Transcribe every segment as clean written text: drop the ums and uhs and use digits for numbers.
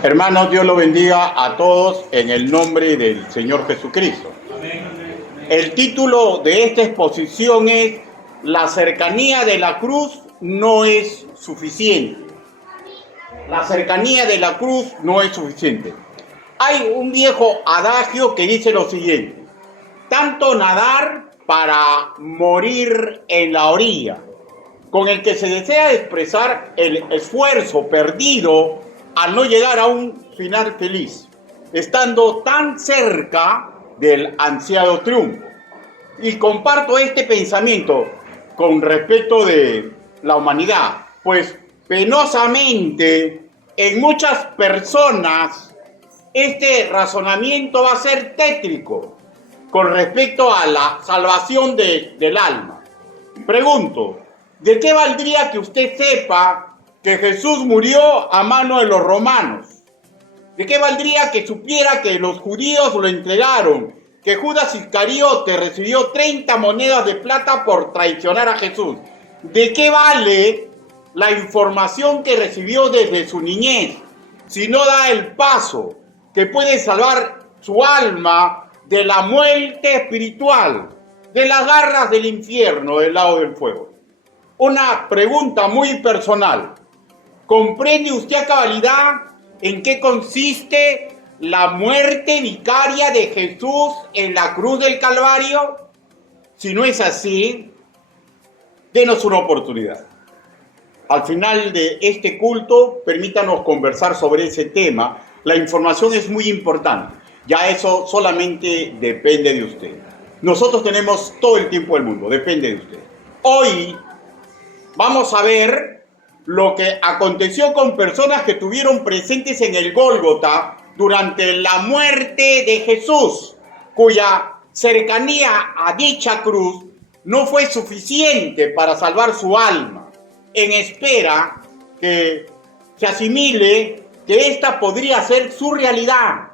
Hermanos, Dios lo bendiga a todos en el nombre del Señor Jesucristo. El título de esta exposición es La cercanía de la cruz no es suficiente. La cercanía de la cruz no es suficiente. Hay un viejo adagio que dice lo siguiente: tanto nadar para morir en la orilla, con el que se desea expresar el esfuerzo perdido al no llegar a un final feliz, estando tan cerca del ansiado triunfo. Y comparto este pensamiento con respecto de la humanidad, pues penosamente en muchas personas este razonamiento va a ser tétrico con respecto a la salvación del alma. Pregunto, ¿de qué valdría que usted sepa que Jesús murió a mano de los romanos? ¿De qué valdría que supiera que los judíos lo entregaron, que Judas Iscariote recibió 30 monedas de plata por traicionar a Jesús? ¿De qué vale la información que recibió desde su niñez si no da el paso que puede salvar su alma de la muerte espiritual, de las garras del infierno, del lago del fuego? Una pregunta muy personal. ¿Comprende usted a cabalidad en qué consiste la muerte vicaria de Jesús en la cruz del Calvario? Si no es así, denos una oportunidad. Al final de este culto, permítanos conversar sobre ese tema. La información es muy importante. Ya eso solamente depende de usted. Nosotros tenemos todo el tiempo del mundo, depende de usted. Hoy vamos a ver lo que aconteció con personas que estuvieron presentes en el Gólgota durante la muerte de Jesús, cuya cercanía a dicha cruz no fue suficiente para salvar su alma, en espera que se asimile que esta podría ser su realidad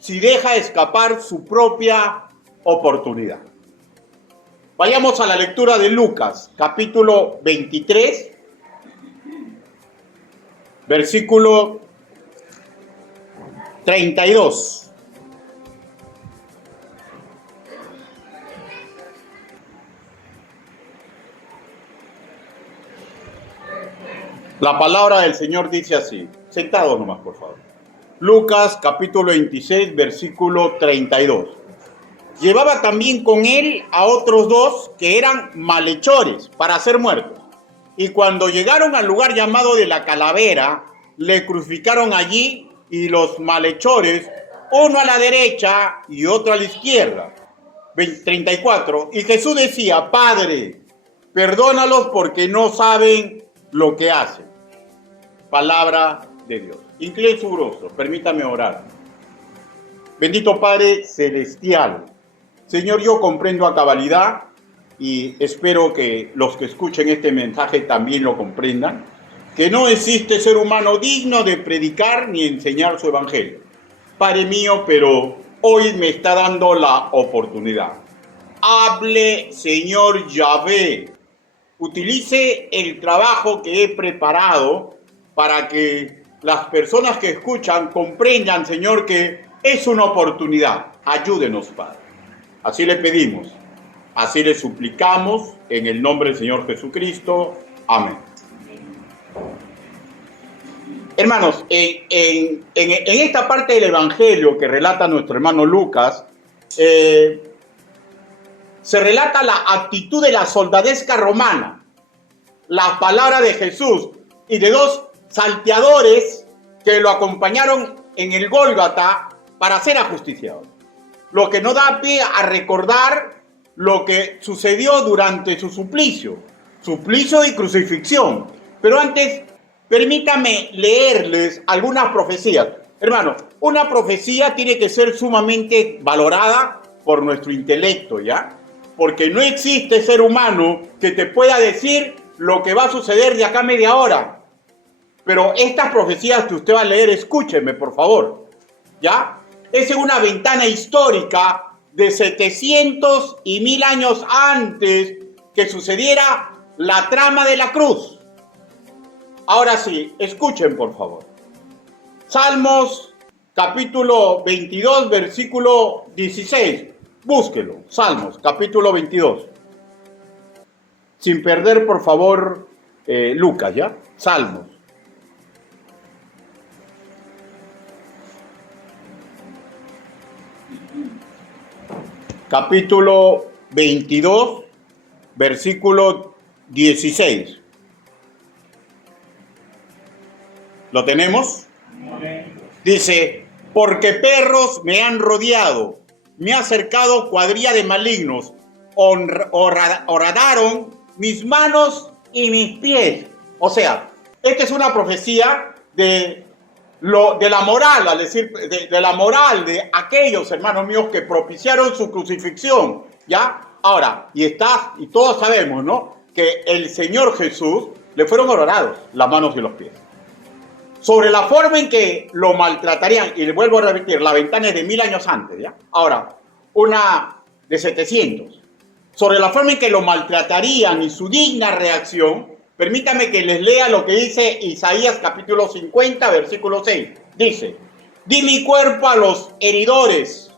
si deja escapar su propia oportunidad. Vayamos a la lectura de Lucas, capítulo 23, versículo 32. La palabra del Señor dice así. Sentados nomás, por favor. Lucas, capítulo 26, versículo 32. Llevaba también con él a otros dos que eran malhechores para ser muertos. Y cuando llegaron al lugar llamado de la Calavera, le crucificaron allí, y los malhechores, uno a la derecha y otro a la izquierda. 34. Y Jesús decía: Padre, perdónalos porque no saben lo que hacen. Palabra de Dios. Incline su rostro, permítame orar. Bendito Padre Celestial, Señor, yo comprendo a cabalidad y espero que los que escuchen este mensaje también lo comprendan, que no existe ser humano digno de predicar ni enseñar su evangelio. Padre mío, pero hoy me está dando la oportunidad. Hable, Señor Yahvé. Utilice el trabajo que he preparado para que las personas que escuchan comprendan, Señor, que es una oportunidad. Ayúdenos, Padre. Así le pedimos, así le suplicamos, en el nombre del Señor Jesucristo. Amén. Hermanos, en esta parte del Evangelio que relata nuestro hermano Lucas, se relata la actitud de la soldadesca romana, las palabras de Jesús y de dos salteadores que lo acompañaron en el Gólgota para ser ajusticiados. Lo que no da pie a recordar lo que sucedió durante su suplicio y crucifixión. Pero antes, permítame leerles algunas profecías. Hermanos, una profecía tiene que ser sumamente valorada por nuestro intelecto, ¿ya? Porque no existe ser humano que te pueda decir lo que va a suceder de acá a media hora. Pero estas profecías que usted va a leer, escúcheme, por favor, ¿ya? Es en una ventana histórica de 700 y 1000 años antes que sucediera la trama de la cruz. Ahora sí, escuchen, por favor. Salmos capítulo 22, versículo 16. Búsquelo. Salmos capítulo 22. Sin perder, por favor, Lucas, ¿ya? Salmos. Capítulo 22, versículo 16. ¿Lo tenemos? Dice, porque perros me han rodeado, me ha cercado cuadrilla de malignos, horadaron mis manos y mis pies. O sea, esta es una profecía de la moral, al decir, de la moral de aquellos hermanos míos que propiciaron su crucifixión, ¿ya? Ahora, y todos sabemos, ¿no?, que el Señor Jesús le fueron horadados las manos y los pies. Sobre la forma en que lo maltratarían, y le vuelvo a repetir, la ventana es de 1000 años antes, ¿ya? Ahora, una de 700. Sobre la forma en que lo maltratarían y su digna reacción, permítame que les lea lo que dice Isaías capítulo 50, versículo 6. Dice, di mi cuerpo a los heridores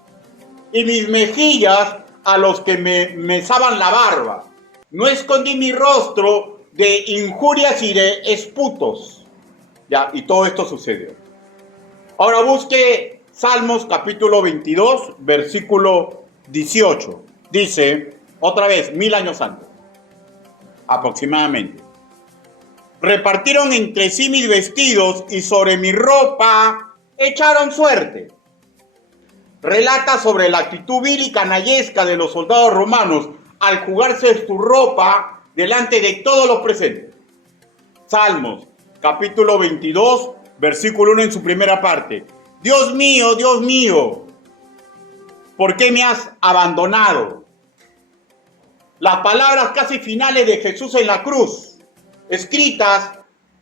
y mis mejillas a los que me mesaban la barba. No escondí mi rostro de injurias y de esputos. Ya, y todo esto sucedió. Ahora busque Salmos capítulo 22, versículo 18. Dice, otra vez, 1000 años antes, aproximadamente. Repartieron entre sí mis vestidos y sobre mi ropa echaron suerte. Relata sobre la actitud vil y canallesca de los soldados romanos al jugarse su ropa delante de todos los presentes. Salmos capítulo 22, versículo 1 en su primera parte. Dios mío, ¿por qué me has abandonado? Las palabras casi finales de Jesús en la cruz, escritas,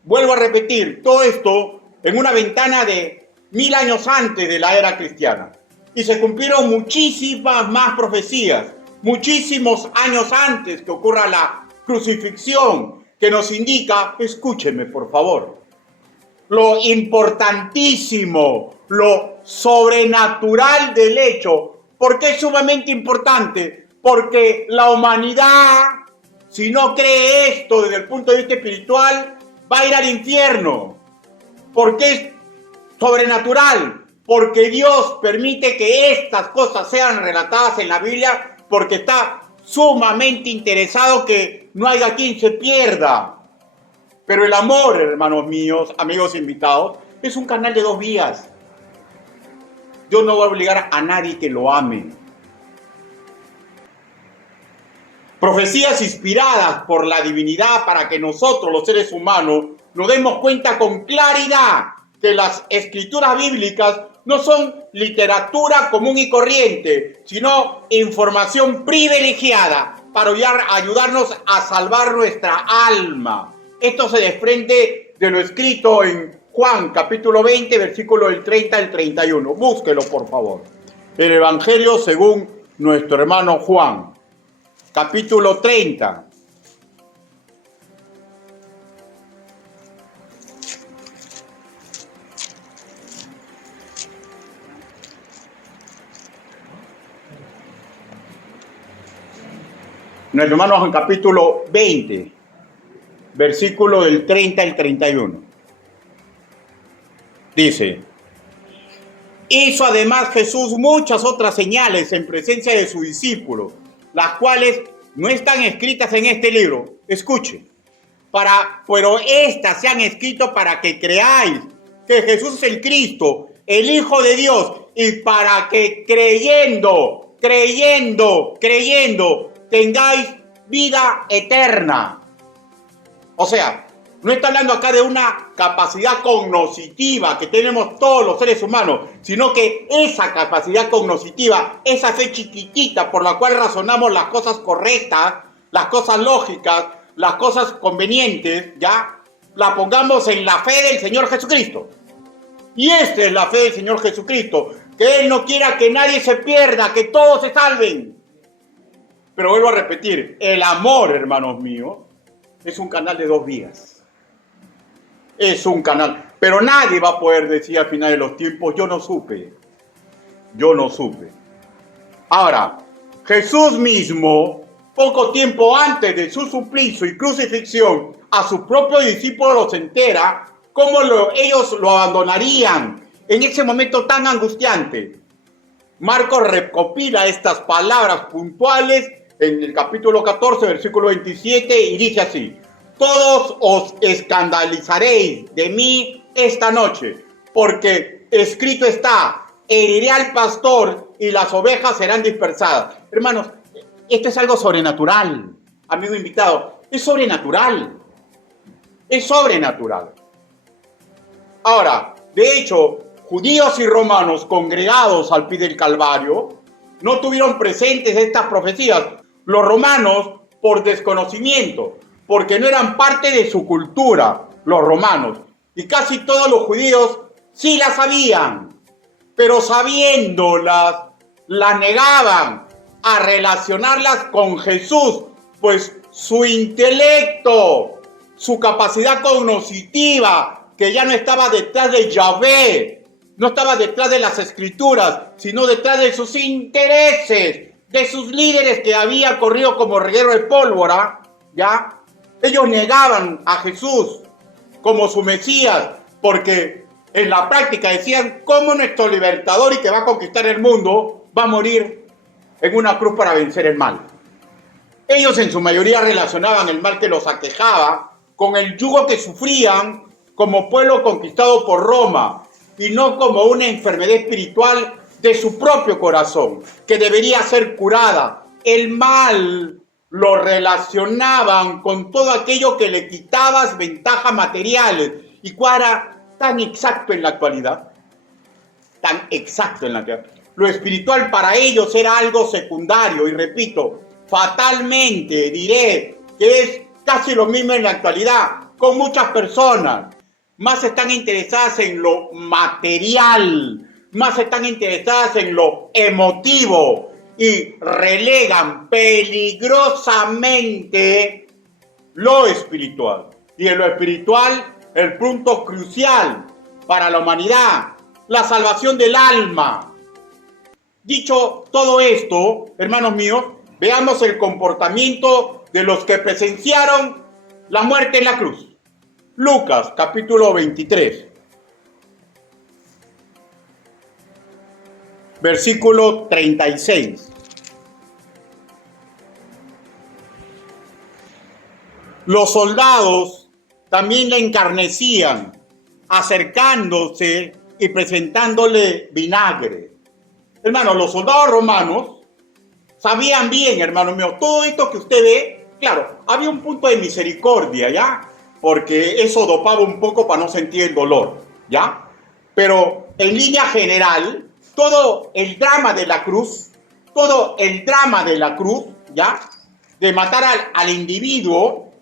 vuelvo a repetir, todo esto en una ventana de 1000 años antes de la era cristiana. Y se cumplieron muchísimas más profecías, muchísimos años antes que ocurra la crucifixión, que nos indica, escúchenme por favor, lo importantísimo, lo sobrenatural del hecho. ¿Por qué es sumamente importante? Porque la humanidad, si no cree esto desde el punto de vista espiritual, va a ir al infierno. ¿Por qué es sobrenatural? Porque Dios permite que estas cosas sean relatadas en la Biblia, porque está sumamente interesado que no haya quien se pierda. Pero el amor, hermanos míos, amigos invitados, es un canal de 2 vías. Yo no voy a obligar a nadie que lo ame. Profecías inspiradas por la divinidad para que nosotros, los seres humanos, nos demos cuenta con claridad que las escrituras bíblicas no son literatura común y corriente, sino información privilegiada para ayudarnos a salvar nuestra alma. Esto se desprende de lo escrito en Juan, capítulo 20, versículo del 30 al 31. Búsquelo, por favor. El Evangelio según nuestro hermano Juan, capítulo 30. Nuestro hermano Juan, capítulo 20, versículo del 30 al 31. Dice, hizo además Jesús muchas otras señales en presencia de sus discípulos, las cuales no están escritas en este libro. Escuchen, pero estas se han escrito para que creáis que Jesús es el Cristo, el Hijo de Dios, y para que creyendo, tengáis vida eterna. O sea, no está hablando acá de una capacidad cognoscitiva que tenemos todos los seres humanos, sino que esa capacidad cognoscitiva, esa fe chiquitita por la cual razonamos las cosas correctas, las cosas lógicas, las cosas convenientes, ya, la pongamos en la fe del Señor Jesucristo. Y esta es la fe del Señor Jesucristo, que Él no quiera que nadie se pierda, que todos se salven. Pero vuelvo a repetir, el amor, hermanos míos, es un canal de 2 vías. Es un canal. Pero nadie va a poder decir al final de los tiempos, yo no supe. Yo no supe. Ahora, Jesús mismo, poco tiempo antes de su suplicio y crucifixión, a sus propios discípulos los entera cómo ellos lo abandonarían en ese momento tan angustiante. Marcos recopila estas palabras puntuales en el capítulo 14, versículo 27, y dice así: todos os escandalizaréis de mí esta noche, porque escrito está, heriré al pastor y las ovejas serán dispersadas. Hermanos, esto es algo sobrenatural, amigo invitado, es sobrenatural, es sobrenatural. Ahora, de hecho, judíos y romanos congregados al pie del Calvario no tuvieron presentes estas profecías. Los romanos por desconocimiento, porque no eran parte de su cultura, los romanos. Y casi todos los judíos sí las sabían, pero sabiéndolas, las negaban a relacionarlas con Jesús, pues su intelecto, su capacidad cognitiva, que ya no estaba detrás de Yahvé, no estaba detrás de las escrituras, sino detrás de sus intereses, de sus líderes que había corrido como reguero de pólvora, ¿ya? Ellos negaban a Jesús como su Mesías, porque en la práctica decían, ¿cómo nuestro libertador y que va a conquistar el mundo va a morir en una cruz para vencer el mal? Ellos en su mayoría relacionaban el mal que los aquejaba con el yugo que sufrían como pueblo conquistado por Roma, y no como una enfermedad espiritual de su propio corazón, que debería ser curada. El mal lo relacionaban con todo aquello que le quitaba ventajas materiales. ¿Y cuál era tan exacto en la actualidad? Tan exacto en la actualidad. Lo espiritual para ellos era algo secundario, y repito, fatalmente diré que es casi lo mismo en la actualidad, con muchas personas. Más están interesadas en lo material, más están interesadas en lo emotivo y relegan peligrosamente lo espiritual. Y en lo espiritual, el punto crucial para la humanidad, la salvación del alma. Dicho todo esto, hermanos míos, veamos el comportamiento de los que presenciaron la muerte en la cruz. Lucas, capítulo 23, versículo 36. Los soldados también le encarnecían, acercándose y presentándole vinagre. Hermanos, los soldados romanos sabían bien, hermano mío, todo esto que usted ve, claro, había un punto de misericordia, ¿ya? Porque eso dopaba un poco para no sentir el dolor, ¿ya? Pero en línea general, todo el drama de la cruz, ¿ya? De matar al individuo,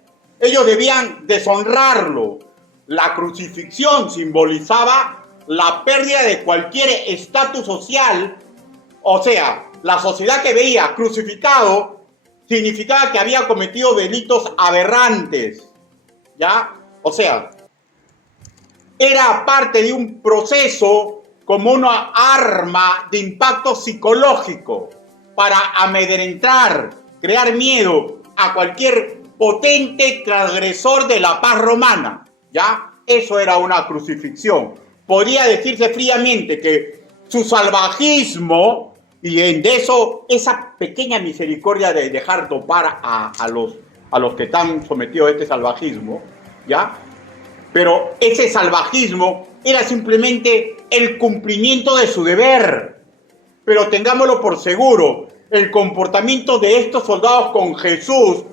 ellos debían deshonrarlo. La crucifixión simbolizaba la pérdida de cualquier estatus social, o sea, la sociedad que veía crucificado significaba que había cometido delitos aberrantes, ¿ya? O sea, era parte de un proceso como una arma de impacto psicológico para amedrentar, crear miedo a cualquier potente transgresor de la paz romana, ¿ya? Eso era una crucifixión. Podría decirse fríamente que su salvajismo, y de eso, esa pequeña misericordia de dejar dopar a los que están sometidos a este salvajismo, ¿ya? Pero ese salvajismo era simplemente el cumplimiento de su deber. Pero tengámoslo por seguro, el comportamiento de estos soldados con Jesús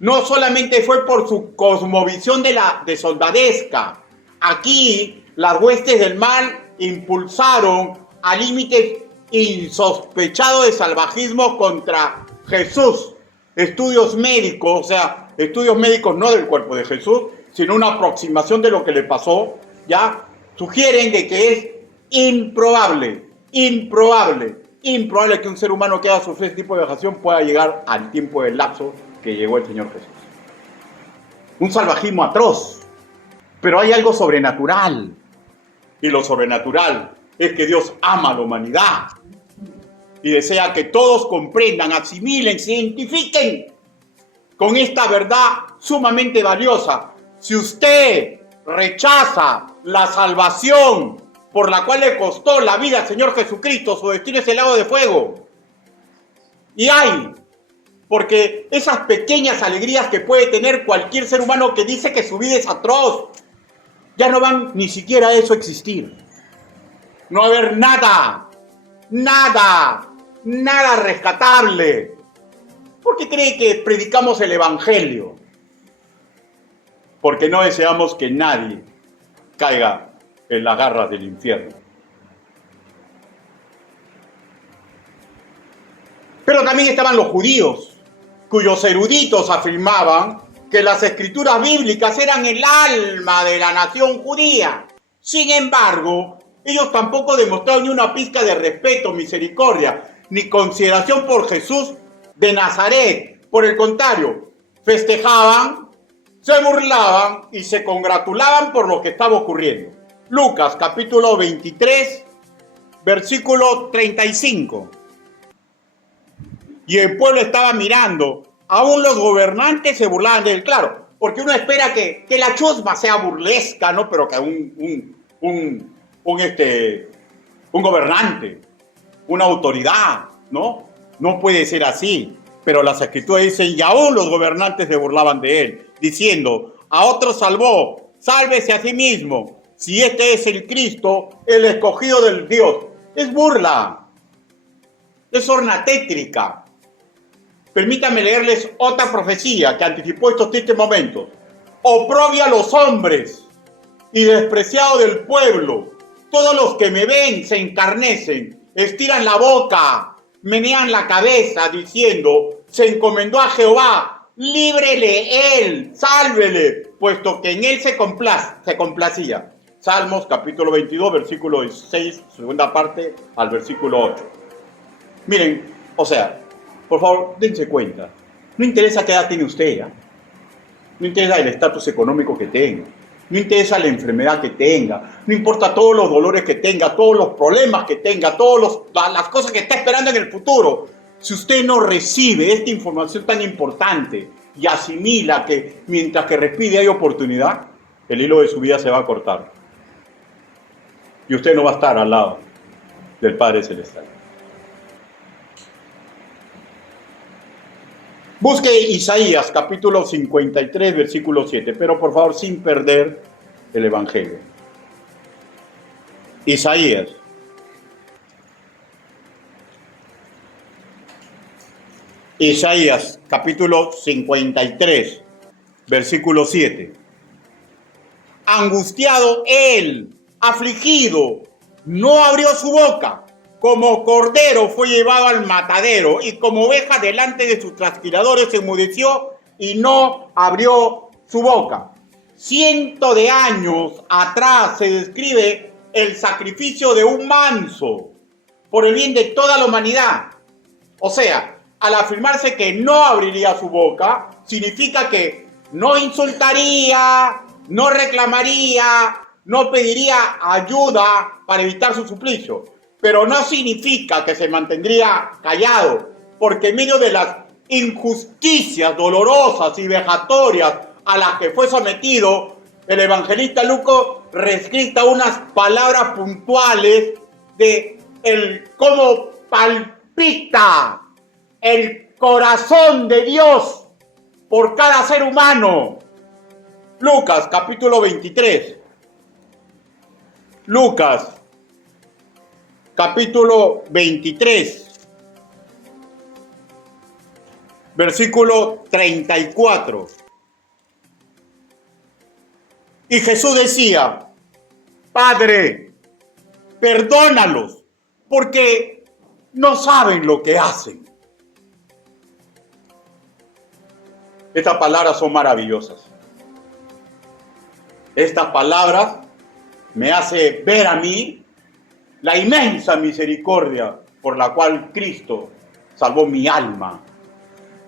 no solamente fue por su cosmovisión de soldadesca. Aquí las huestes del mal impulsaron a límites insospechados de salvajismo contra Jesús. Estudios médicos, o sea, estudios médicos no del cuerpo de Jesús, sino una aproximación de lo que le pasó, ya sugieren de que es improbable que un ser humano que haya sufrido este tipo de vejación pueda llegar al tiempo del lapso que llegó el Señor Jesús. Un salvajismo atroz, pero hay algo sobrenatural, Y lo sobrenatural es que Dios ama a la humanidad y desea que todos comprendan, asimilen, se identifiquen con esta verdad sumamente valiosa. Si usted rechaza la salvación por la cual le costó la vida al Señor Jesucristo, su destino es el lago de fuego. Y hay, porque esas pequeñas alegrías que puede tener cualquier ser humano que dice que su vida es atroz, ya no van ni siquiera a eso existir. No va a haber nada rescatable. ¿Por qué cree que predicamos el Evangelio? Porque no deseamos que nadie caiga en las garras del infierno. Pero también estaban los judíos, cuyos eruditos afirmaban que las escrituras bíblicas eran el alma de la nación judía. Sin embargo, ellos tampoco demostraron ni una pizca de respeto, misericordia, ni consideración por Jesús de Nazaret. Por el contrario, festejaban, se burlaban y se congratulaban por lo que estaba ocurriendo. Lucas capítulo 23, versículo 35. Y el pueblo estaba mirando, aún los gobernantes se burlaban de él, claro, porque uno espera que la chusma sea burlesca, ¿no? Pero que un gobernante, una autoridad, ¿no? No puede ser así. Pero las escrituras dicen, y aún los gobernantes se burlaban de él, diciendo, a otros salvó, sálvese a sí mismo, si este es el Cristo, el escogido del Dios. Es burla, es sorna tétrica. Permítanme leerles otra profecía que anticipó estos tristes momentos. Oprobio a los hombres y despreciado del pueblo. Todos los que me ven se encarnecen, estiran la boca, menean la cabeza, diciendo, se encomendó a Jehová, líbrele él, sálvele, puesto que en él se complacía. Salmos capítulo 22, versículo 6, segunda parte, al versículo 8. Miren, o sea, por favor, dense cuenta. No interesa qué edad tiene usted, ¿eh? No interesa el estatus económico que tenga. No interesa la enfermedad que tenga. No importa todos los dolores que tenga, todos los problemas que tenga, todas las cosas que está esperando en el futuro. Si usted no recibe esta información tan importante y asimila que mientras que respire hay oportunidad, el hilo de su vida se va a cortar. Y usted no va a estar al lado del Padre Celestial. Busque Isaías capítulo 53, versículo 7, pero por favor sin perder el Evangelio. Isaías. Isaías capítulo 53, versículo 7. Angustiado él, afligido, no abrió su boca. Como cordero fue llevado al matadero y como oveja delante de sus trasquiladores se enmudeció y no abrió su boca. 100 de años atrás se describe el sacrificio de un manso por el bien de toda la humanidad. O sea, al afirmarse que no abriría su boca, significa que no insultaría, no reclamaría, no pediría ayuda para evitar su suplicio. Pero no significa que se mantendría callado, porque en medio de las injusticias dolorosas y vejatorias a las que fue sometido, el evangelista Lucas registra unas palabras puntuales de cómo palpita el corazón de Dios por cada ser humano. Lucas capítulo 23. Lucas capítulo 23, versículo 34. Y Jesús decía, Padre, perdónalos, porque no saben lo que hacen. Estas palabras son maravillosas. Estas palabras me hacen ver a mí la inmensa misericordia por la cual Cristo salvó mi alma.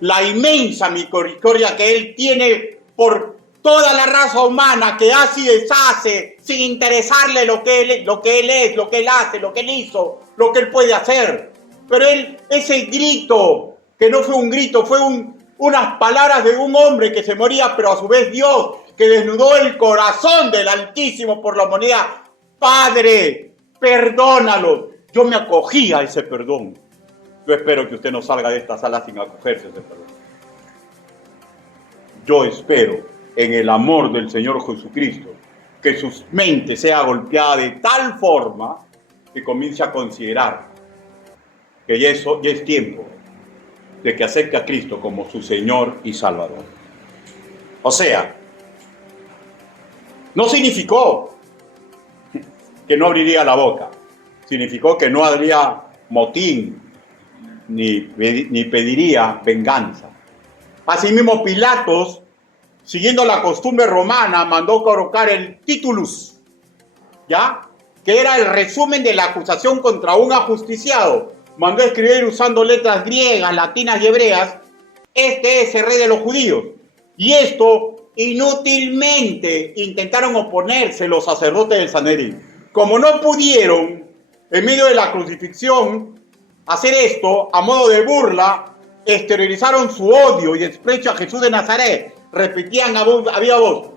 La inmensa misericordia que Él tiene por Toda la raza humana que hace y deshace sin interesarle lo que él es, lo que él hace, lo que él hizo, lo que él puede hacer. Pero ese grito, que no fue un grito, fue unas palabras de un hombre que se moría, pero a su vez Dios, que desnudó el corazón del Altísimo por la humanidad. Padre, perdónalo. Yo me acogí a ese perdón. Yo espero que usted no salga de esta sala sin acogerse a ese perdón. Yo espero en el amor del Señor Jesucristo que su mente sea golpeada de tal forma que comience a considerar que ya es tiempo de que acepte a Cristo como su Señor y Salvador. O sea, no significó que no abriría la boca, significó que no habría motín, ni pediría venganza. Asimismo, Pilatos, siguiendo la costumbre romana, mandó colocar el titulus, ¿ya? Que era el resumen de la acusación contra un ajusticiado. Mandó escribir usando letras griegas, latinas y hebreas: este es el rey de los judíos. Y esto inútilmente intentaron oponerse los sacerdotes del Sanedrín. Como no pudieron, en medio de la crucifixión, hacer esto a modo de burla, exteriorizaron su odio y desprecio a Jesús de Nazaret. Repetían a viva voz.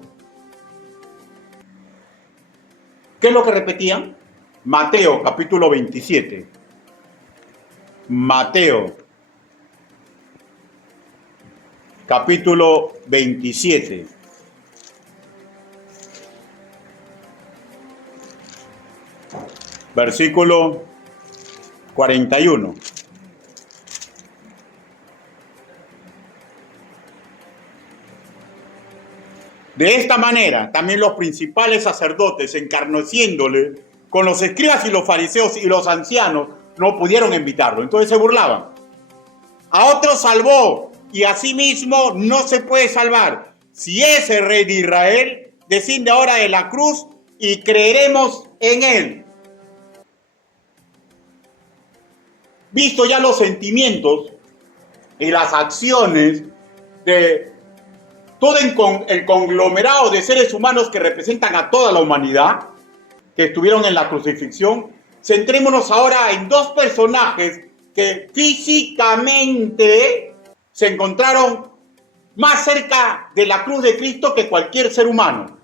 ¿Qué es lo que repetían? Mateo capítulo 27. Mateo capítulo 27. Versículo 41. De esta manera, también los principales sacerdotes, encarneciéndole con los escribas y los fariseos y los ancianos, no pudieron invitarlo. Entonces se burlaban. A otros salvó, y a sí mismo no se puede salvar. Si es el rey de Israel, desciende ahora de la cruz y creeremos en él. Visto ya los sentimientos y las acciones de todo el conglomerado de seres humanos que representan a toda la humanidad, que estuvieron en la crucifixión, centrémonos ahora en dos personajes que físicamente se encontraron más cerca de la cruz de Cristo que cualquier ser humano.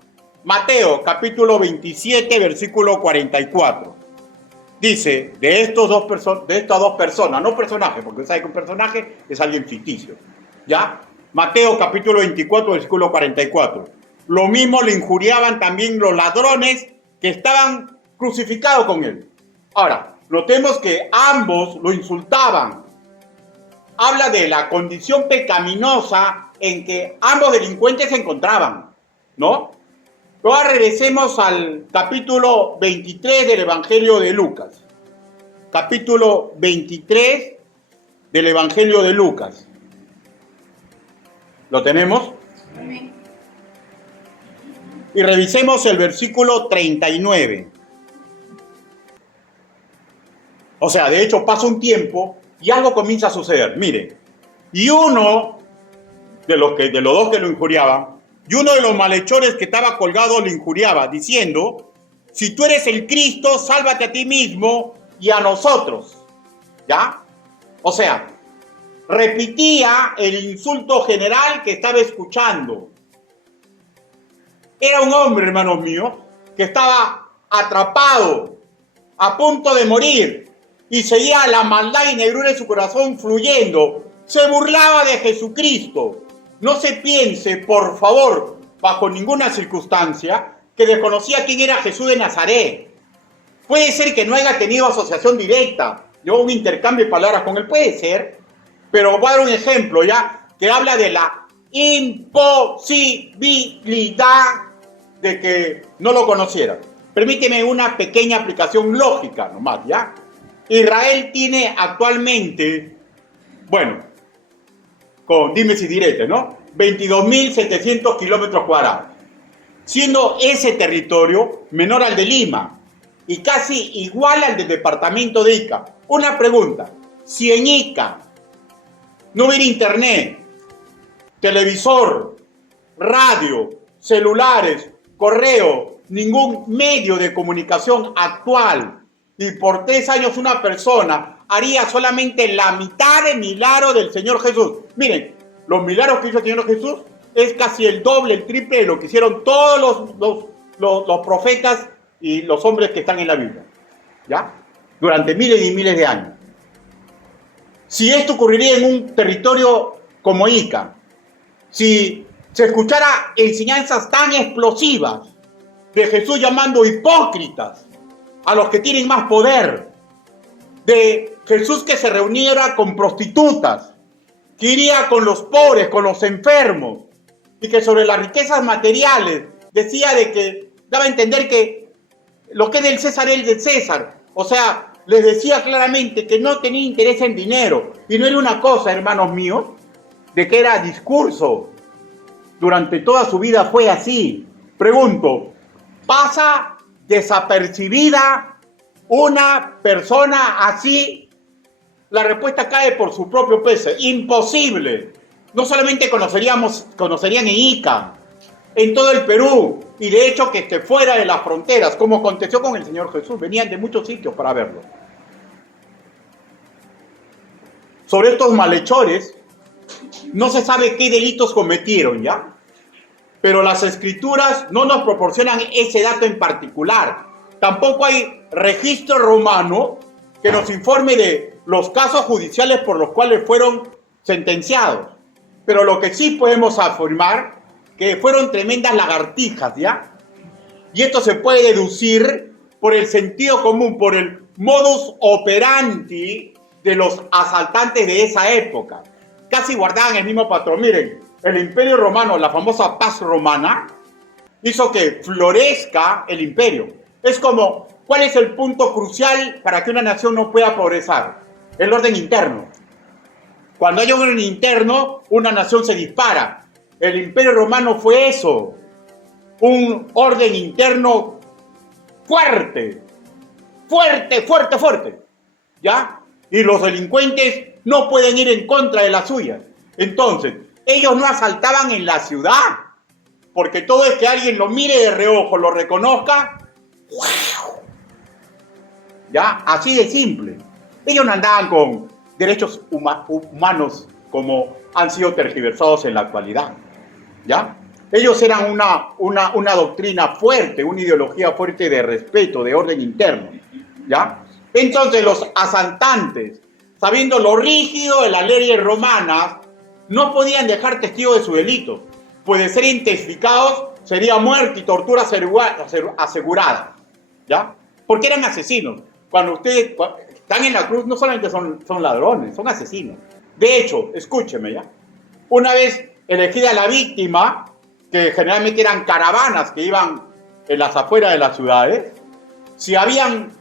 Mateo capítulo 27, versículo 44. Dice, de estas dos personas, no personajes, porque sabe que un personaje es alguien ficticio, ¿ya? Mateo capítulo 24, versículo 44. Lo mismo le injuriaban también los ladrones que estaban crucificados con él. Ahora, notemos que ambos lo insultaban. Habla de la condición pecaminosa en que ambos delincuentes se encontraban, ¿no? Ahora regresemos al capítulo 23 del Evangelio de Lucas. Capítulo 23 del Evangelio de Lucas. ¿Lo tenemos? Amén. Y revisemos el versículo 39. O sea, de hecho pasa un tiempo y algo comienza a suceder. Mire, y uno de los dos que lo injuriaban, y uno de los malhechores que estaba colgado le injuriaba, diciendo: si tú eres el Cristo, sálvate a ti mismo y a nosotros. ¿Ya? O sea, repetía el insulto general que estaba escuchando. Era un hombre, hermanos míos, que estaba atrapado, a punto de morir, y seguía la maldad y negrura en su corazón fluyendo. Se burlaba de Jesucristo. No se piense, por favor, bajo ninguna circunstancia, que desconocía quién era Jesús de Nazaret. Puede ser que no haya tenido asociación directa, ¿no? Un intercambio de palabras con él, puede ser, pero voy a dar un ejemplo, ¿ya? Que habla de la imposibilidad de que no lo conociera. Permíteme una pequeña aplicación lógica nomás, ¿ya? Israel tiene actualmente, bueno, con dimes y diretes, ¿no? 22.700 kilómetros cuadrados, siendo ese territorio menor al de Lima y casi igual al del departamento de Ica. Una pregunta: si en Ica no hubiera internet, televisor, radio, celulares, correo, ningún medio de comunicación actual. Y por 3 años una persona haría solamente la mitad de milagros del Señor Jesús. Miren, los milagros que hizo el Señor Jesús es casi el doble, el triple de lo que hicieron todos los profetas y los hombres que están en la Biblia, ¿ya? Durante miles y miles de años. Si esto ocurriría en un territorio como Ica, si se escuchara enseñanzas tan explosivas de Jesús llamando hipócritas a los que tienen más poder, de Jesús que se reuniera con prostitutas, que iría con los pobres, con los enfermos, y que sobre las riquezas materiales decía de que daba a entender que lo que es del César es del César. O sea, les decía claramente que no tenía interés en dinero. Y no era una cosa, hermanos míos, de que era discurso. Durante toda su vida fue así. Pregunto, ¿pasa desapercibida una persona así? La respuesta cae por su propio peso. Imposible. No solamente conocerían en Ica, en todo el Perú, y de hecho que esté fuera de las fronteras, como aconteció con el Señor Jesús. Venían de muchos sitios para verlo. Sobre estos malhechores, no se sabe qué delitos cometieron, ¿ya? Pero las Escrituras no nos proporcionan ese dato en particular. Tampoco hay registro romano que nos informe de los casos judiciales por los cuales fueron sentenciados. Pero lo que sí podemos afirmar que fueron tremendas lagartijas, ¿ya? Y esto se puede deducir por el sentido común, por el modus operandi de los asaltantes de esa época. Casi guardaban el mismo patrón. Miren, el Imperio Romano, la famosa paz romana, hizo que florezca el imperio. Es como, ¿cuál es el punto crucial para que una nación no pueda progresar? El orden interno. Cuando hay un orden interno, una nación se dispara. El Imperio Romano fue eso, un orden interno fuerte, ¿ya? Y los delincuentes no pueden ir en contra de la suya. Entonces, ellos no asaltaban en la ciudad, porque todo es que alguien lo mire de reojo, lo reconozca, ¡wow! ¿Ya? Así de simple. Ellos no andaban con derechos humanos como han sido tergiversados en la actualidad, ¿ya? Ellos eran una doctrina fuerte, una ideología fuerte de respeto, de orden interno, ¿ya? Entonces los asaltantes, sabiendo lo rígido de las leyes romanas, no podían dejar testigos de su delito, pues de ser identificados sería muerte y tortura asegurada, ¿ya? Porque eran asesinos. Cuando ustedes están en la cruz, no solamente son ladrones, son asesinos. De hecho, escúcheme, ¿ya? Una vez elegida la víctima, que generalmente eran caravanas que iban en las afueras de las ciudades, si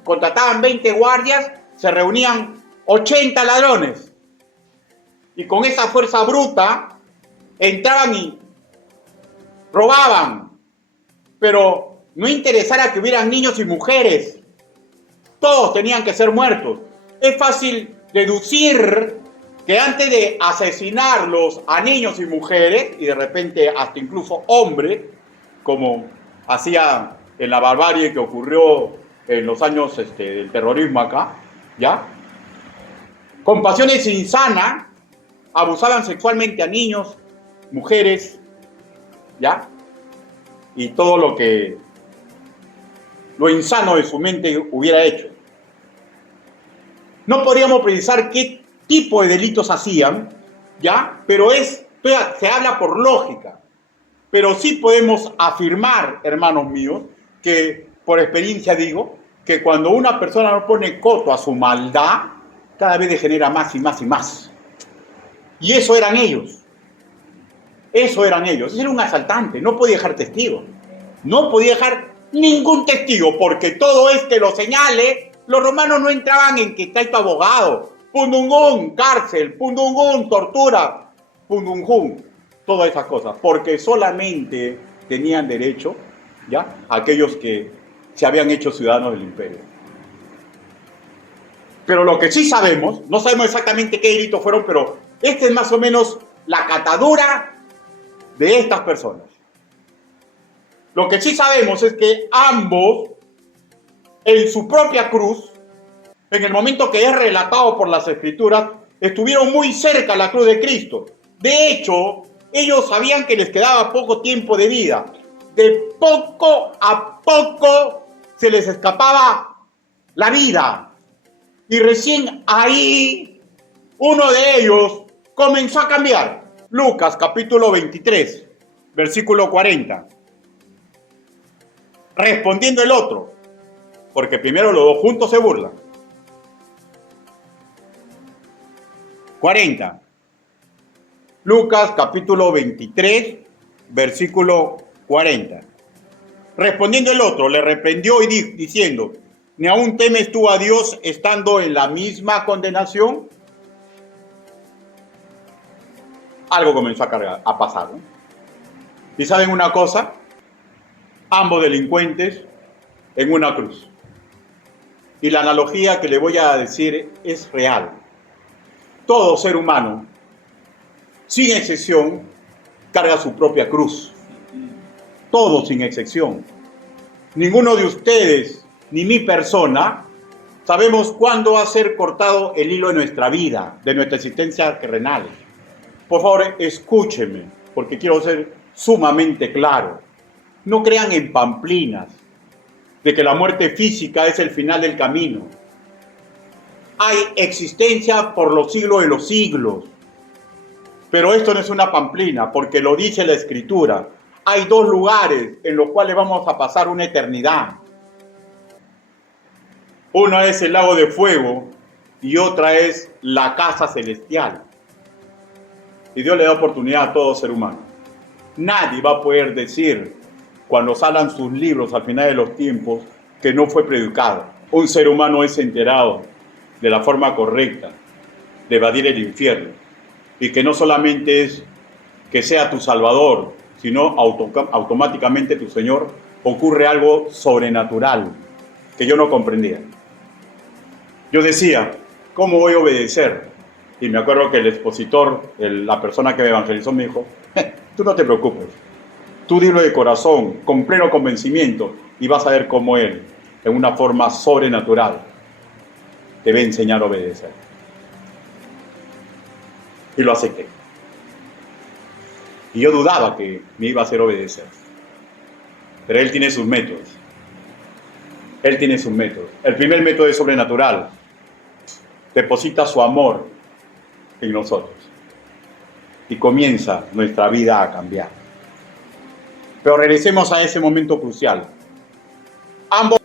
contrataban 20 guardias, se reunían 80 ladrones. Y con esa fuerza bruta, entraban y robaban. Pero no interesara que hubieran niños y mujeres. Todos tenían que ser muertos. Es fácil deducir que antes de asesinarlos a niños y mujeres, y de repente hasta incluso hombres, como hacía en la barbarie que ocurrió en los años del terrorismo acá, ¿ya? Con pasiones insanas, abusaban sexualmente a niños, mujeres, ¿ya? Y todo lo insano de su mente hubiera hecho. No podríamos precisar qué tipo de delitos hacían, ¿ya? Pero se habla por lógica. Pero sí podemos afirmar, hermanos míos, que por experiencia digo, que cuando una persona no pone coto a su maldad, cada vez degenera más y más y más. Y eso eran ellos. Eso eran ellos. Ese era un asaltante, no podía dejar testigo. No podía dejar ningún testigo, porque todo es que lo señale. Los romanos no entraban en que está tu abogado. Pundungún, cárcel. Pundungún, tortura. Pundungún. Todas esas cosas. Porque solamente tenían derecho, ¿ya?, aquellos que se habían hecho ciudadanos del imperio. Pero lo que sí sabemos, no sabemos exactamente qué delitos fueron, pero esta es más o menos la catadura de estas personas. Lo que sí sabemos es que ambos, en su propia cruz, en el momento que es relatado por las Escrituras, estuvieron muy cerca a la cruz de Cristo. De hecho, ellos sabían que les quedaba poco tiempo de vida. De poco a poco se les escapaba la vida. Y recién ahí, uno de ellos comenzó a cambiar. Lucas capítulo 23, versículo 40. Respondiendo el otro, porque primero los dos juntos se burlan. 40. Lucas capítulo 23, versículo 40. Respondiendo el otro, le reprendió y diciendo, ¿ni aún temes tú a Dios estando en la misma condenación? Algo comenzó a pasar, ¿no? ¿Y saben una cosa? Ambos delincuentes en una cruz. Y la analogía que le voy a decir es real. Todo ser humano, sin excepción, carga su propia cruz. Todos sin excepción. Ninguno de ustedes, ni mi persona, sabemos cuándo va a ser cortado el hilo de nuestra vida, de nuestra existencia terrenal. Por favor, escúchenme, porque quiero ser sumamente claro. No crean en pamplinas de que la muerte física es el final del camino. Hay existencia por los siglos de los siglos. Pero esto no es una pamplina, porque lo dice la Escritura. Hay dos lugares en los cuales vamos a pasar una eternidad. Uno es el lago de fuego y otra es la casa celestial. Y Dios le da oportunidad a todo ser humano. Nadie va a poder decir, cuando salgan sus libros al final de los tiempos, que no fue predicado. Un ser humano es enterado de la forma correcta de evadir el infierno. Y que no solamente es que sea tu Salvador, sino automáticamente tu Señor, ocurre algo sobrenatural que yo no comprendía. Yo decía, ¿cómo voy a obedecer? Y me acuerdo que el expositor, la persona que me evangelizó, me dijo, tú no te preocupes, tú dilo de corazón, con pleno convencimiento, y vas a ver cómo Él, en una forma sobrenatural, te va a enseñar a obedecer. Y lo acepté. Y yo dudaba que me iba a hacer obedecer. Pero Él tiene sus métodos. Él tiene sus métodos. El primer método es sobrenatural. Deposita su amor en nosotros. Y comienza nuestra vida a cambiar. Pero regresemos a ese momento crucial. Ambos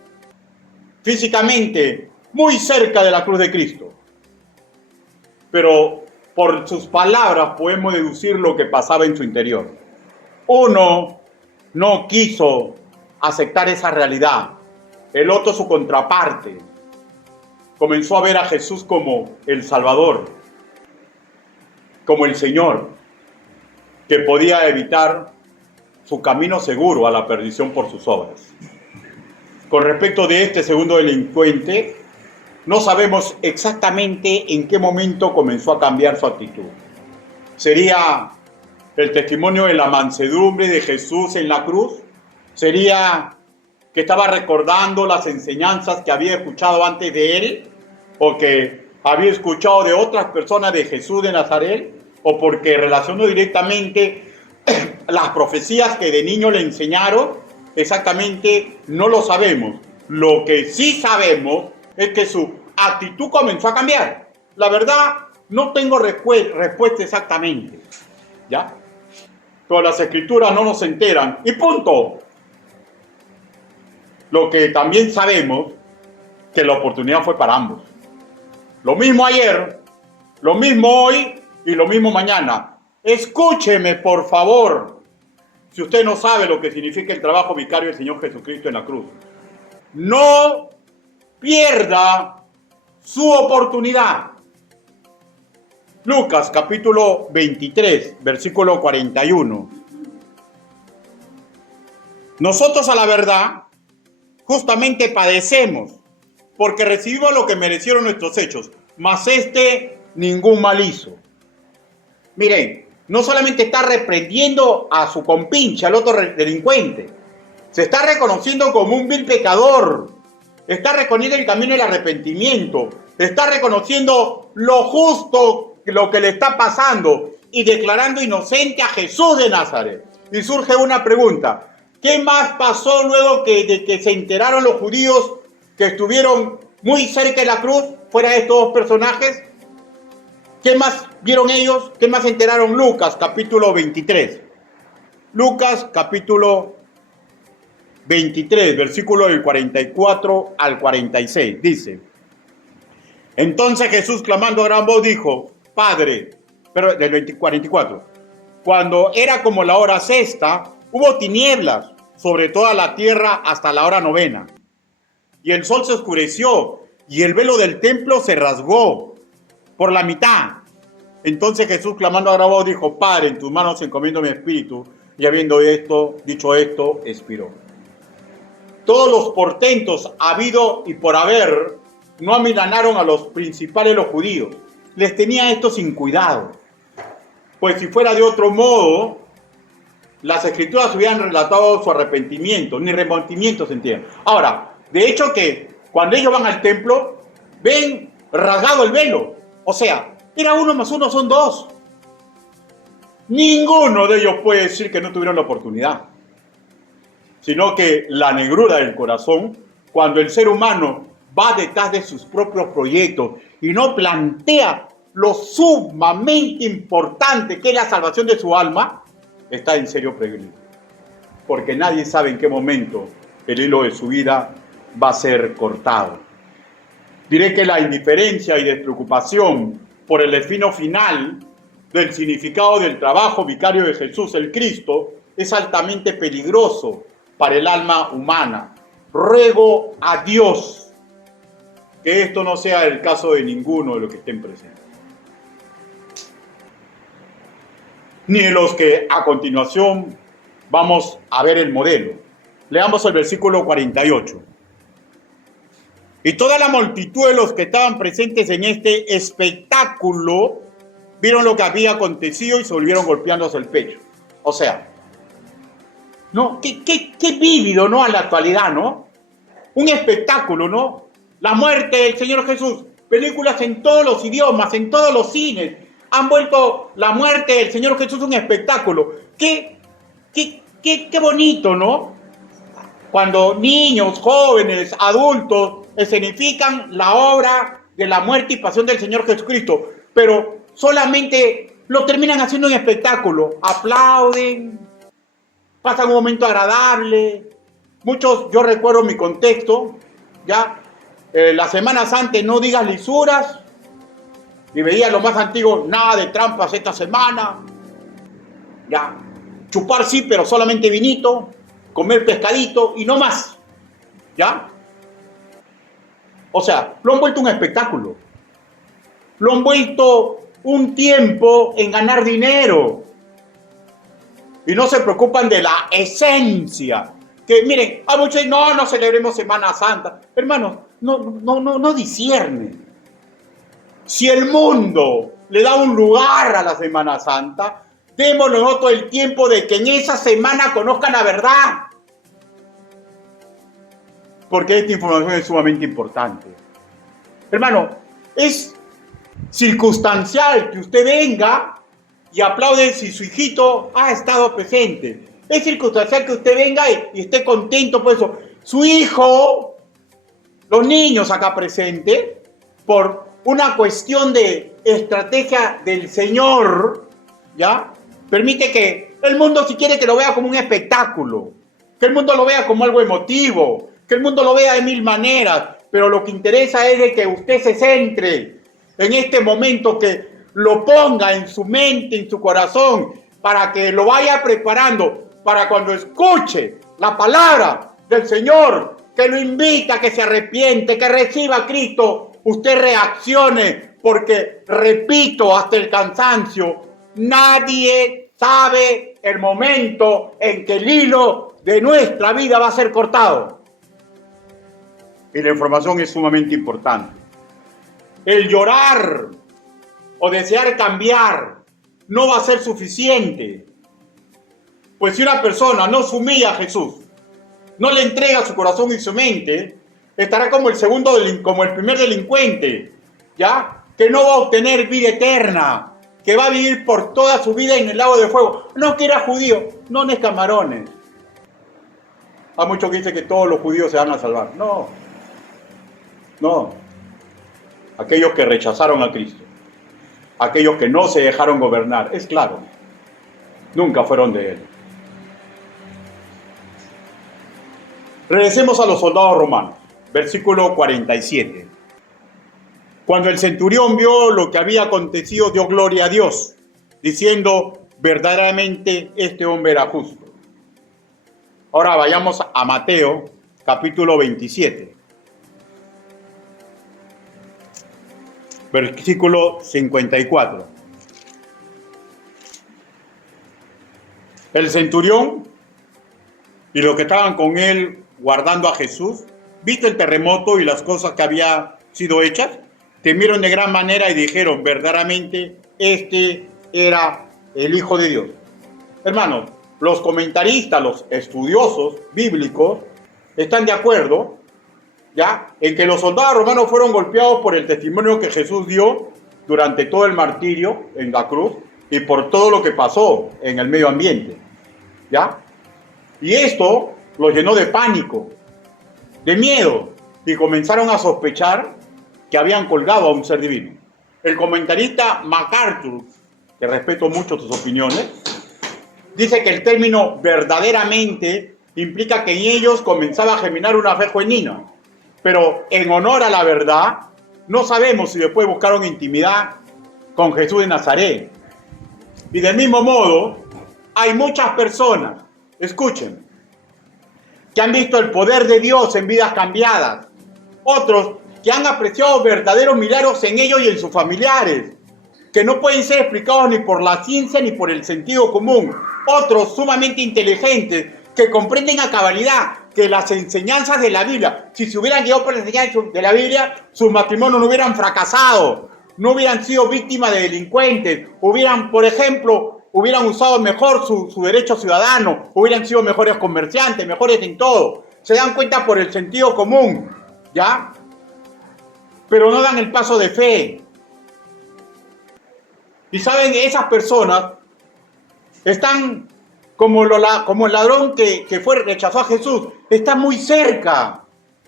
físicamente muy cerca de la cruz de Cristo. Pero por sus palabras podemos deducir lo que pasaba en su interior. Uno no quiso aceptar esa realidad. El otro, su contraparte, comenzó a ver a Jesús como el Salvador, como el Señor, que podía evitar su camino seguro a la perdición por sus obras. Con respecto de este segundo delincuente, no sabemos exactamente en qué momento comenzó a cambiar su actitud. ¿Sería el testimonio de la mansedumbre de Jesús en la cruz? ¿Sería que estaba recordando las enseñanzas que había escuchado antes de él? ¿O que había escuchado de otras personas de Jesús de Nazaret? ¿O porque relacionó directamente las profecías que de niño le enseñaron? Exactamente no lo sabemos. Lo que sí sabemos es que su actitud comenzó a cambiar. La verdad, no tengo respuesta exactamente, ¿ya? Pero las Escrituras no nos enteran, y punto. Lo que también sabemos, que la oportunidad fue para ambos. Lo mismo ayer, lo mismo hoy y lo mismo mañana. Escúcheme, por favor, si usted no sabe lo que significa el trabajo vicario del Señor Jesucristo en la cruz. No pierda su oportunidad. Lucas capítulo 23, versículo 41. Nosotros a la verdad justamente padecemos porque recibimos lo que merecieron nuestros hechos, mas ningún mal hizo. Miren, no solamente está reprendiendo a su compinche, al otro delincuente, Se está reconociendo como un vil pecador. Está reconociendo el camino del arrepentimiento. Está reconociendo lo justo, lo que le está pasando y declarando inocente a Jesús de Nazaret. Y surge una pregunta. ¿Qué más pasó luego de que se enteraron los judíos que estuvieron muy cerca de la cruz, fuera de estos dos personajes? ¿Qué más vieron ellos? ¿Qué más se enteraron? Lucas, capítulo 23. Lucas, capítulo 23, versículo del 44 al 46. Dice: entonces Jesús, clamando a gran voz, dijo: Padre, pero del 44, cuando era como la hora sexta, hubo tinieblas sobre toda la tierra hasta la hora novena. Y el sol se oscureció, y el velo del templo se rasgó por la mitad. Entonces Jesús, clamando a gran voz, dijo: Padre, en tus manos encomiendo mi espíritu. Y habiendo dicho esto, expiró. Todos los portentos habido y por haber no amilanaron a los principales los judíos. Les tenía esto sin cuidado. Pues si fuera de otro modo, las escrituras hubieran relatado su arrepentimiento, ni arrepentimiento se entiende. Ahora, de hecho que cuando ellos van al templo, ven rasgado el velo. O sea, era 1 más 1 son 2. Ninguno de ellos puede decir que no tuvieron la oportunidad. Sino que la negrura del corazón, cuando el ser humano va detrás de sus propios proyectos y no plantea lo sumamente importante que es la salvación de su alma, está en serio peligro. Porque nadie sabe en qué momento el hilo de su vida va a ser cortado. Diré que la indiferencia y despreocupación por el destino final del significado del trabajo vicario de Jesús el Cristo es altamente peligroso para el alma humana. Ruego a Dios que esto no sea el caso de ninguno de los que estén presentes, ni de los que a continuación vamos a ver el modelo. Leamos el versículo 48. Y toda la multitud de los que estaban presentes en este espectáculo vieron lo que había acontecido y se volvieron golpeándose el pecho. O sea, ¿no? Qué vívido, ¿no? A la actualidad, ¿no? Un espectáculo, ¿no? La muerte del Señor Jesús. Películas en todos los idiomas, en todos los cines. Han vuelto la muerte del Señor Jesús un espectáculo. Qué bonito, ¿no? Cuando niños, jóvenes, adultos escenifican la obra de la muerte y pasión del Señor Jesucristo, pero solamente lo terminan haciendo un espectáculo. Aplauden, pasan un momento agradable. Muchos, yo recuerdo mi contexto, ya, las semanas antes no digas lisuras, y veía lo más antiguo, nada de trampas esta semana, ya, chupar sí, pero solamente vinito, comer pescadito y no más, ya. O sea, lo han vuelto un espectáculo, lo han vuelto un tiempo en ganar dinero, y no se preocupan de la esencia. Que miren, a muchos no celebremos Semana Santa. Hermanos, no disciernen. Si el mundo le da un lugar a la Semana Santa, démosle nosotros el tiempo de que en esa semana conozcan la verdad. Porque esta información es sumamente importante. Hermano, es circunstancial que usted venga y aplaude si su hijito ha estado presente. Es circunstancial que usted venga y esté contento por eso. Su hijo, los niños acá presentes, por una cuestión de estrategia del Señor, ¿ya? Permite que el mundo, si quiere, que lo vea como un espectáculo, que el mundo lo vea como algo emotivo, que el mundo lo vea de mil maneras, pero lo que interesa es de que usted se centre en este momento, que lo ponga en su mente, en su corazón, para que lo vaya preparando, para cuando escuche la palabra del Señor, que lo invita a que se arrepiente, que reciba a Cristo, usted reaccione, porque, repito, hasta el cansancio, nadie sabe el momento en que el hilo de nuestra vida va a ser cortado. Y la información es sumamente importante. El llorar o desear cambiar no va a ser suficiente. Pues si una persona no se humilla a Jesús, no le entrega su corazón y su mente, estará como como el primer delincuente, ¿ya? Que no va a obtener vida eterna, que va a vivir por toda su vida en el lago de fuego. No que era judío, no es camarones. Hay muchos que dicen que todos los judíos se van a salvar. No. Aquellos que rechazaron a Cristo, aquellos que no se dejaron gobernar, es claro, nunca fueron de Él. Regresemos a los soldados romanos, versículo 47. Cuando el centurión vio lo que había acontecido, dio gloria a Dios, diciendo, verdaderamente este hombre era justo. Ahora vayamos a Mateo, capítulo 27. Versículo 54. El centurión y los que estaban con él guardando a Jesús, visto el terremoto y las cosas que habían sido hechas, temieron de gran manera y dijeron, verdaderamente, este era el Hijo de Dios. Hermanos, los comentaristas, los estudiosos bíblicos, están de acuerdo, ¿ya?, en que los soldados romanos fueron golpeados por el testimonio que Jesús dio durante todo el martirio en la cruz y por todo lo que pasó en el medio ambiente, ¿ya? Y esto los llenó de pánico, de miedo, y comenzaron a sospechar que habían colgado a un ser divino. El comentarista MacArthur, que respeto mucho sus opiniones, dice que el término verdaderamente implica que en ellos comenzaba a germinar una fe genuina. Pero en honor a la verdad, no sabemos si después buscaron intimidad con Jesús de Nazaret. Y del mismo modo, hay muchas personas, escuchen, que han visto el poder de Dios en vidas cambiadas. Otros que han apreciado verdaderos milagros en ellos y en sus familiares, que no pueden ser explicados ni por la ciencia ni por el sentido común. Otros sumamente inteligentes, que comprenden a cabalidad que las enseñanzas de la Biblia, si se hubieran guiado por las enseñanzas de la Biblia, sus matrimonios no hubieran fracasado, no hubieran sido víctimas de delincuentes, por ejemplo, hubieran usado mejor su derecho ciudadano, hubieran sido mejores comerciantes, mejores en todo. Se dan cuenta por el sentido común, ¿ya? Pero no dan el paso de fe. Y saben, esas personas están como el ladrón que rechazó a Jesús, está muy cerca,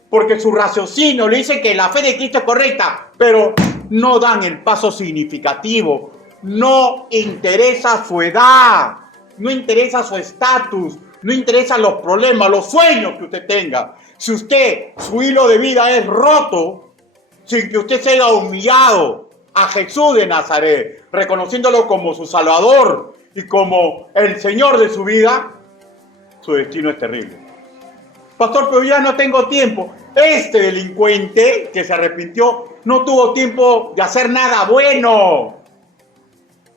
porque su raciocinio le dice que la fe de Cristo es correcta, pero no dan el paso significativo. No interesa su edad, no interesa su estatus, no interesan los problemas, los sueños que usted tenga. Si su hilo de vida es roto, sin que usted se haya humillado a Jesús de Nazaret, reconociéndolo como su Salvador y como el Señor de su vida, su destino es terrible. Pastor, pero ya no tengo tiempo. Este delincuente que se arrepintió no tuvo tiempo de hacer nada bueno,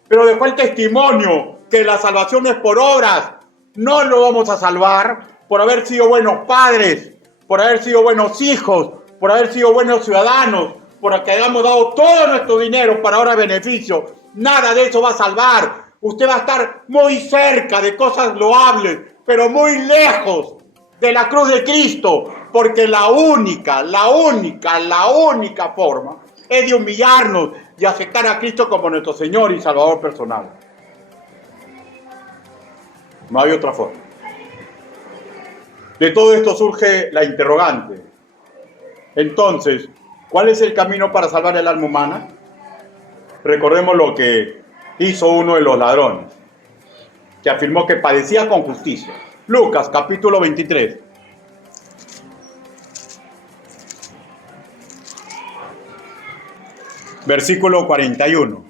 pero dejó el testimonio que la salvación es por obras. No lo vamos a salvar por haber sido buenos padres, por haber sido buenos hijos, por haber sido buenos ciudadanos, por que hayamos dado todo nuestro dinero para ahora beneficio. Nada de eso va a salvar. Usted va a estar muy cerca de cosas loables, pero muy lejos de la cruz de Cristo, porque la única forma es de humillarnos y aceptar a Cristo como nuestro Señor y Salvador personal. No hay otra forma. De todo esto surge la interrogante. Entonces, ¿cuál es el camino para salvar el alma humana? Recordemos lo que hizo uno de los ladrones, que afirmó que padecía con justicia. Lucas, capítulo 23. Versículo 41.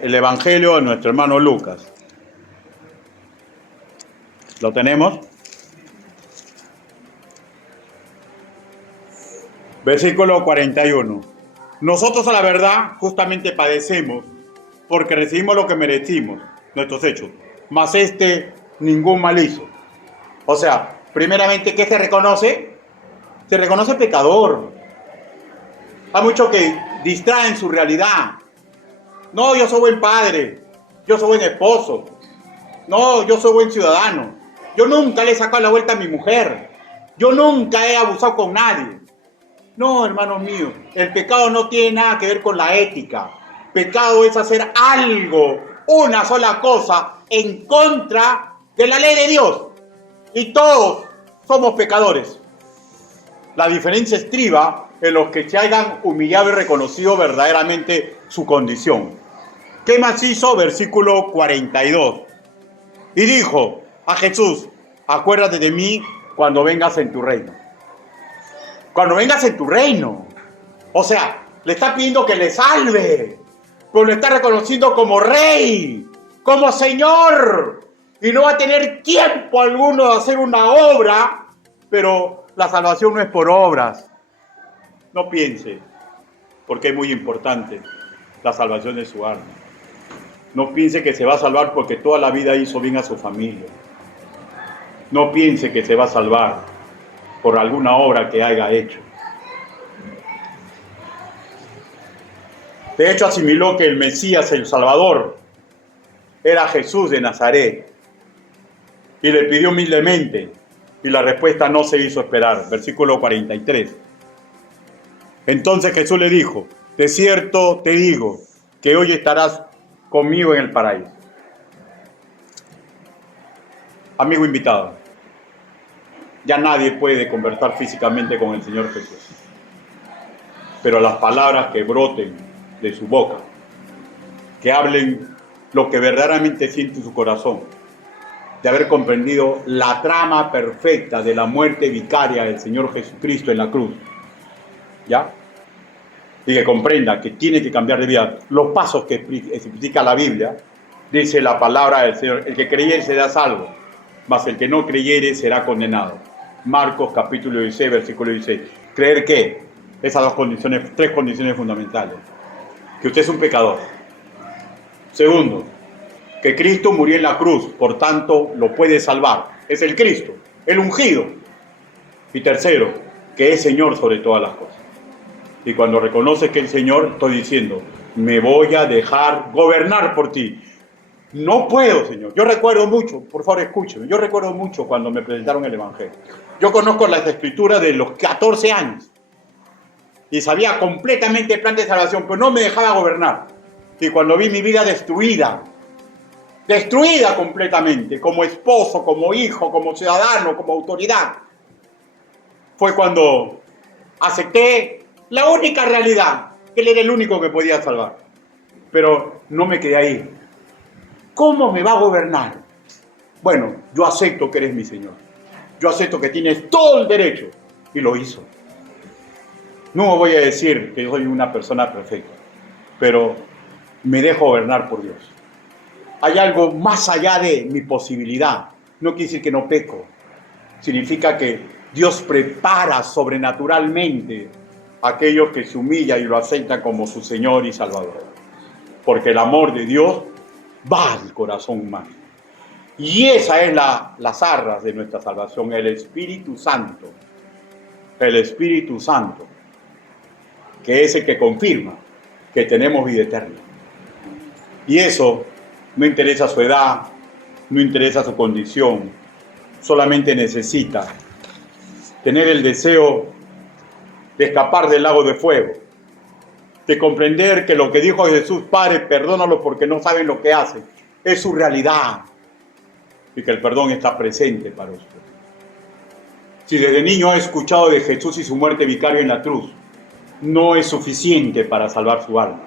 El Evangelio de nuestro hermano Lucas. ¿Lo tenemos? Versículo 41. Nosotros a la verdad justamente padecemos porque recibimos lo que merecimos, nuestros hechos, mas ningún mal hizo. O sea, primeramente, ¿qué se reconoce? Se reconoce pecador. Hay muchos que distraen su realidad. No, yo soy buen padre, yo soy buen esposo, no, yo soy buen ciudadano, Yo nunca le he sacado la vuelta a mi mujer. Yo nunca he abusado con nadie. No, hermanos míos, el pecado no tiene nada que ver con la ética. Pecado es hacer algo, una sola cosa, en contra de la ley de Dios. Y todos somos pecadores. La diferencia estriba en los que se hayan humillado y reconocido verdaderamente su condición. ¿Qué más hizo? Versículo 42. Y dijo a Jesús: acuérdate de mí cuando vengas en tu reino. Cuando vengas en tu reino. O sea, le está pidiendo que le salve, pero lo está reconociendo como rey, como señor. Y no va a tener tiempo alguno de hacer una obra, pero la salvación no es por obras. No piense, porque es muy importante la salvación de su alma. No piense que se va a salvar porque toda la vida hizo bien a su familia. No piense que se va a salvar por alguna obra que haya hecho. De hecho, asimiló que el Mesías, el Salvador, era Jesús de Nazaret. Y le pidió humildemente, y la respuesta no se hizo esperar. Versículo 43. Entonces Jesús le dijo: de cierto te digo, que hoy estarás conmigo en el paraíso. Amigo invitado, ya nadie puede conversar físicamente con el Señor Jesús. Pero las palabras que broten de su boca, que hablen lo que verdaderamente siente su corazón, de haber comprendido la trama perfecta de la muerte vicaria del Señor Jesucristo en la cruz, ¿ya? Y que comprenda que tiene que cambiar de vida. Los pasos que explica la Biblia, dice la palabra del Señor: el que creyere será salvo, mas el que no creyere será condenado. Marcos capítulo 16, versículo 16. ¿Creer qué? Esas dos condiciones, tres condiciones fundamentales. Que usted es un pecador. Segundo, que Cristo murió en la cruz, por tanto lo puede salvar. Es el Cristo, el ungido. Y tercero, que es Señor sobre todas las cosas. Y cuando reconoce que el Señor, estoy diciendo: me voy a dejar gobernar por ti. No puedo, Señor. Yo recuerdo mucho, por favor escúcheme, yo recuerdo mucho cuando me presentaron el Evangelio. Yo conozco las Escrituras de los 14 años. Y sabía completamente el plan de salvación, pero no me dejaba gobernar. Y cuando vi mi vida destruida completamente, como esposo, como hijo, como ciudadano, como autoridad, fue cuando acepté la única realidad, que Él era el único que podía salvar. Pero no me quedé ahí. ¿Cómo me va a gobernar? Bueno, yo acepto que eres mi Señor. Yo acepto que tienes todo el derecho. Y lo hizo. No voy a decir que soy una persona perfecta, pero me dejo gobernar por Dios. Hay algo más allá de mi posibilidad. No quiere decir que no peco. Significa que Dios prepara sobrenaturalmente a aquellos que se humillan y lo aceptan como su Señor y Salvador. Porque el amor de Dios va al corazón humano. Y esa es las arras de nuestra salvación, el Espíritu Santo. El Espíritu Santo, que es el que confirma que tenemos vida eterna. Y eso no interesa su edad, no interesa su condición, solamente necesita tener el deseo de escapar del lago de fuego, de comprender que lo que dijo Jesús: Padre, perdónalos porque no saben lo que hacen, es su realidad, y que el perdón está presente para usted. Si desde niño ha escuchado de Jesús y su muerte vicaria en la cruz, no es suficiente para salvar su alma.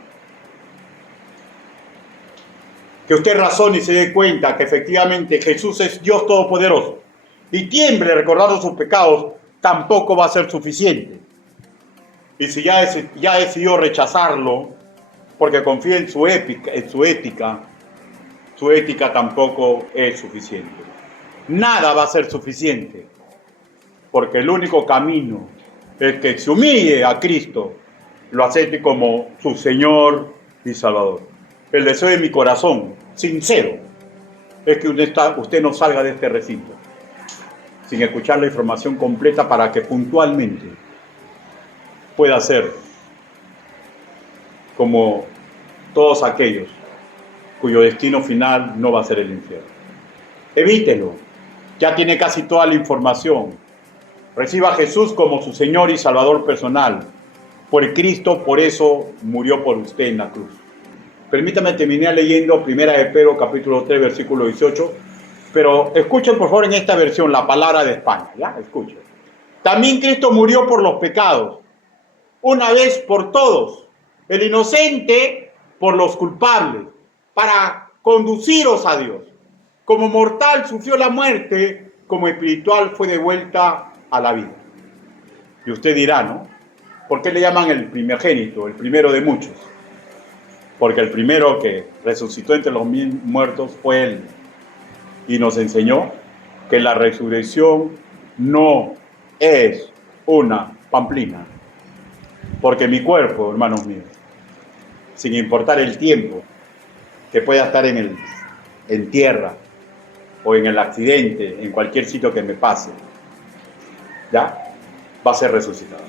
Que usted razone y se dé cuenta que efectivamente Jesús es Dios Todopoderoso y tiemble recordando sus pecados, tampoco va a ser suficiente. Y si ya decidió rechazarlo porque confía en su ética, su ética tampoco es suficiente. Nada va a ser suficiente, porque el único camino es que se humille a Cristo, lo acepte como su Señor y Salvador. El deseo de mi corazón, sincero, es que usted no salga de este recinto sin escuchar la información completa para que puntualmente pueda ser como todos aquellos cuyo destino final no va a ser el infierno. Evítelo. Ya tiene casi toda la información. Reciba a Jesús como su Señor y Salvador personal. Por Cristo, por eso murió por usted en la cruz. Permítame terminar leyendo 1 de Pedro, capítulo 3, versículo 18. Pero escuchen, por favor, en esta versión, la palabra de España. ¿Ya? Escuchen. También Cristo murió por los pecados, una vez por todos, el inocente por los culpables, para conduciros a Dios. Como mortal sufrió la muerte, como espiritual fue devuelta a la vida. Y usted dirá, ¿no? ¿Por qué le llaman el primogénito, el primero de muchos? Porque el primero que resucitó entre los muertos fue Él. Y nos enseñó que la resurrección no es una pamplina. Porque mi cuerpo, hermanos míos, sin importar el tiempo que pueda estar en tierra o en el accidente, en cualquier sitio que me pase, ¿ya? Va a ser resucitado.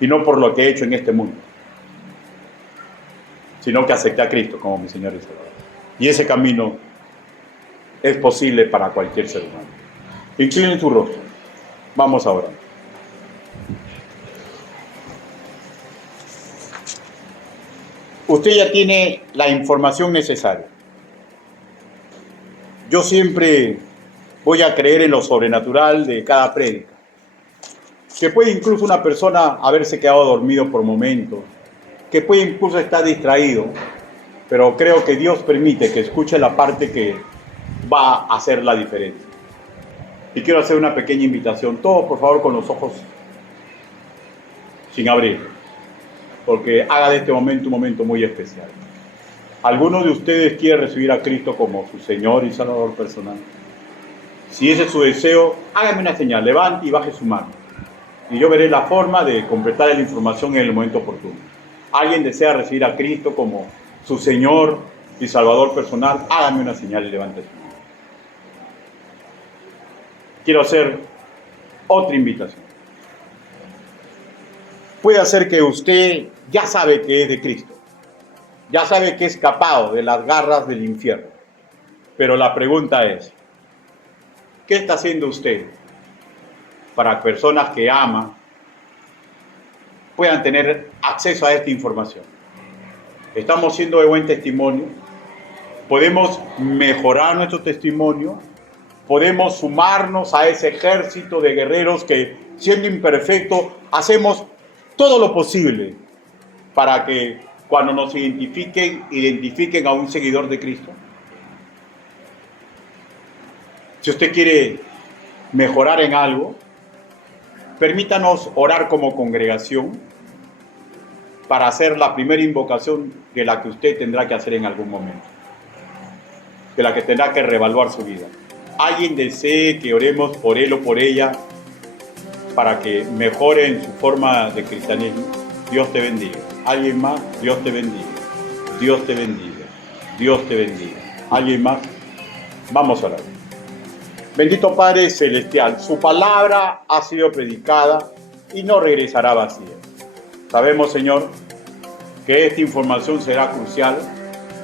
Y no por lo que he hecho en este mundo, sino que acepté a Cristo como mi Señor y Salvador. Y ese camino es posible para cualquier ser humano. Inclinen su rostro. Vamos ahora. Usted ya tiene la información necesaria. Yo siempre voy a creer en lo sobrenatural de cada prédica. Que puede incluso una persona haberse quedado dormido por momentos, que puede incluso estar distraído, pero creo que Dios permite que escuche la parte que va a hacer la diferencia. Y quiero hacer una pequeña invitación. Todos, por favor, con los ojos sin abrir, porque haga de este momento un momento muy especial. ¿Alguno de ustedes quiere recibir a Cristo como su Señor y Salvador personal? Si ese es su deseo, hágame una señal, levante y baje su mano. Y yo veré la forma de completar la información en el momento oportuno. ¿Alguien desea recibir a Cristo como su Señor y Salvador personal? Hágame una señal y levante su mano. Quiero hacer otra invitación. Puede ser que usted ya sabe que es de Cristo. Ya sabe que es escapado de las garras del infierno. Pero la pregunta es, ¿qué está haciendo usted para que personas que ama puedan tener acceso a esta información? ¿Estamos siendo de buen testimonio? ¿Podemos mejorar nuestro testimonio? ¿Podemos sumarnos a ese ejército de guerreros que, siendo imperfectos, hacemos todo lo posible para que cuando nos identifiquen a un seguidor de Cristo? Si usted quiere mejorar en algo, permítanos orar como congregación para hacer la primera invocación de la que usted tendrá que hacer en algún momento, de la que tendrá que reevaluar su vida. ¿Alguien desee que oremos por él o por ella para que mejore en su forma de cristianismo? Dios te bendiga. ¿Alguien más? Dios te bendiga. Dios te bendiga. Dios te bendiga. ¿Alguien más? Vamos a orar. Bendito Padre Celestial, su palabra ha sido predicada y no regresará vacía. Sabemos, Señor, que esta información será crucial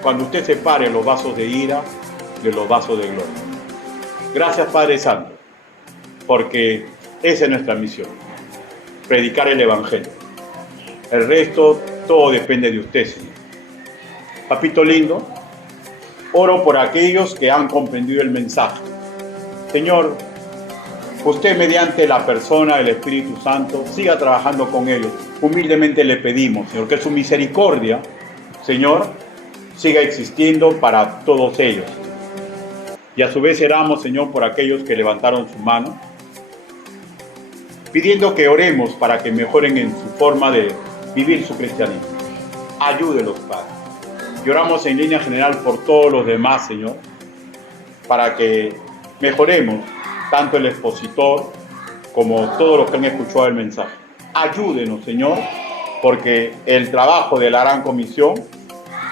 cuando usted separe los vasos de ira de los vasos de gloria. Gracias, Padre Santo, porque esa es nuestra misión, predicar el Evangelio. El resto, todo depende de usted, Señor. Papito lindo, oro por aquellos que han comprendido el mensaje. Señor, usted mediante la persona del Espíritu Santo siga trabajando con ellos. Humildemente le pedimos, Señor, que su misericordia, Señor, siga existiendo para todos ellos. Y a su vez oramos, Señor, por aquellos que levantaron su mano, pidiendo que oremos para que mejoren en su forma de vivir su cristianismo. Ayúdelos, Padre. Y oramos en línea general por todos los demás, Señor, para que mejoremos tanto el expositor como todos los que han escuchado el mensaje. Ayúdenos, Señor, porque el trabajo de la Gran Comisión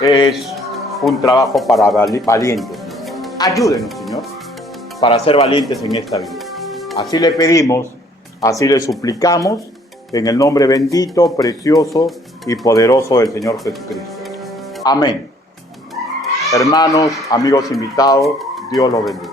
es un trabajo para valientes. Ayúdenos, Señor, para ser valientes en esta vida. Así le pedimos, así le suplicamos, en el nombre bendito, precioso y poderoso del Señor Jesucristo. Amén. Hermanos, amigos invitados, Dios los bendiga.